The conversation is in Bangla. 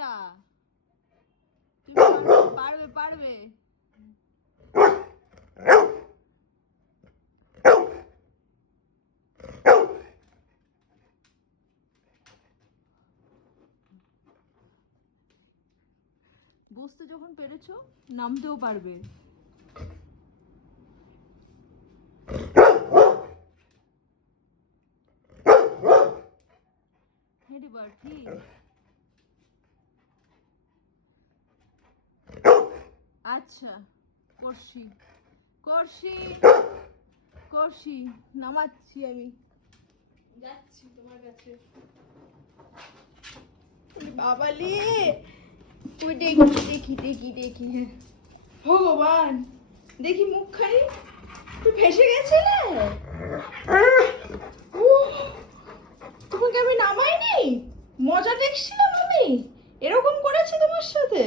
চেষ্টা, তুমি পারবে পারবে। বসতে যখন পেরেছো নামতেও পারবে। ঠিক আচ্ছা, করছি করছি করছি, নামাচ্ছি আমি, যাচ্ছি তোমার কাছে। বাবালে, ওই দেখি দেখি দেখি দেখি, হ্যাঁ ভগবান, দেখি মুখখানি তুই ভেসে গেছিলে। তোমাকে আমি নামাইনি, মজা দেখছিলাম আমি, এরকম করেছি তোমার সাথে।